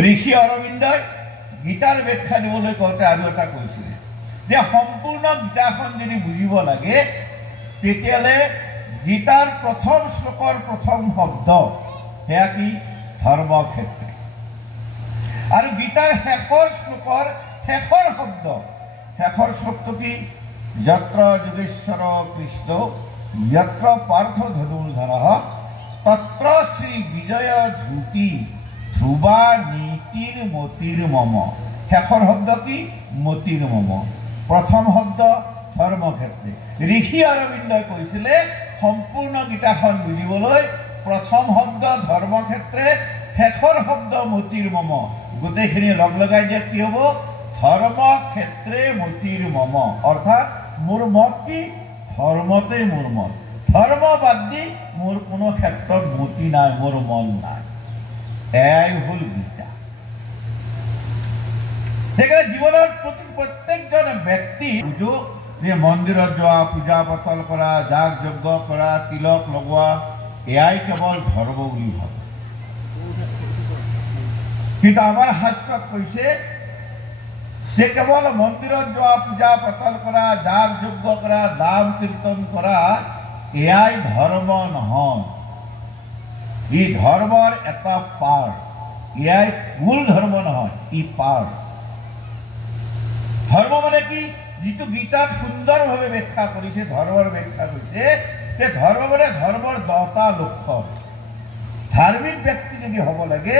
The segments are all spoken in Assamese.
ঋষি অৰবিন্দই গীতাৰ ব্যাখ্যা দিবলৈ কওঁতে আৰু এটা কৈছিলে যে সম্পূৰ্ণ গীতাখন যদি বুজিব লাগে তেতিয়ালে গীতাৰ প্ৰথম শ্লোকৰ প্ৰথম শব্দ হেয়া কি ধৰ্মক্ষেত্ৰে আৰু গীতাৰ শেষৰ শ্লোকৰ শেষৰ শব্দ শেষৰ শব্দটো কি যত্ৰ যোগেশ্বৰ কৃষ্ণ যত্ৰ পাৰ্থ ধনুৰ্ধৰঃ তত্ৰ শ্ৰী বিজয় ধূতি ধ্ৰুৱা নীতিৰ মতিৰ মম শেষৰ শব্দ কি মতিৰ মম প্ৰথম শব্দ ধৰ্মক্ষেত্ৰে ঋষি অৰবিন্দই কৈছিলে সম্পূৰ্ণ গীতাখন বুজিবলৈ প্ৰথম শব্দ ধৰ্মক্ষেত্ৰে শেষৰ শব্দ মতিৰ মম গোটেইখিনি লগ লগাই দিয়া কি হ'ব ধৰ্মক্ষেত্ৰে মতিৰ মম অৰ্থাৎ মোৰ মত কি ধৰ্মতে মোৰ মত ধৰ্ম বাদ দি মোৰ কোনো ক্ষেত্ৰত মতি নাই মোৰ মন নাই এয়াই হল গীতা সেইকাৰণে জীৱনৰ প্ৰত্যেকজন ব্যক্তি যে মন্দিৰত যোৱা পূজা পাতল কৰা যাগ যজ্ঞ কৰা তিলক লগোৱা এয়াই কেৱল ধৰ্ম বুলি ভাবে কিন্তু আমাৰ শাস্ত্ৰত কৈছে যে কেৱল মন্দিৰত যোৱা পূজা পাতল কৰা যাগ যজ্ঞ কৰা নাম কীৰ্তন কৰা এয়াই ধৰ্ম নহয় ই ধৰ্মৰ এটা পাৰ্ট এয়াই মূল ধৰ্ম নহয় ই পাৰ্ট ধৰ্ম মানে কি যিটো গীতাত সুন্দৰভাৱে ব্যাখ্যা কৰিছে ধৰ্মৰ ব্যাখ্যা কৰিছে যে ধৰ্ম মানে ধৰ্মৰ 10টা লক্ষণ ধাৰ্মিক ব্যক্তি যদি হ'ব লাগে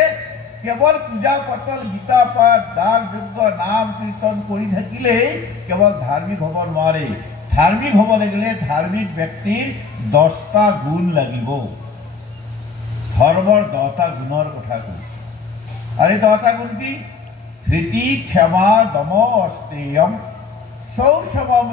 কেৱল পূজা পাতল গীতা পাঠ দান যজ্ঞ নাম কীৰ্তন কৰি থাকিলেই কেৱল ধাৰ্মিক হ'ব নোৱাৰে ধাৰ্মিক হ'ব লাগিলে ধাৰ্মিক ব্যক্তিৰ 10টা গুণ লাগিব ধৰ্মৰ 10টা গুণৰ কথা কৈছে আৰু 10টা গুণ কি ধৃতি ক্ষমা দম অস্তেয়ম শৌচমম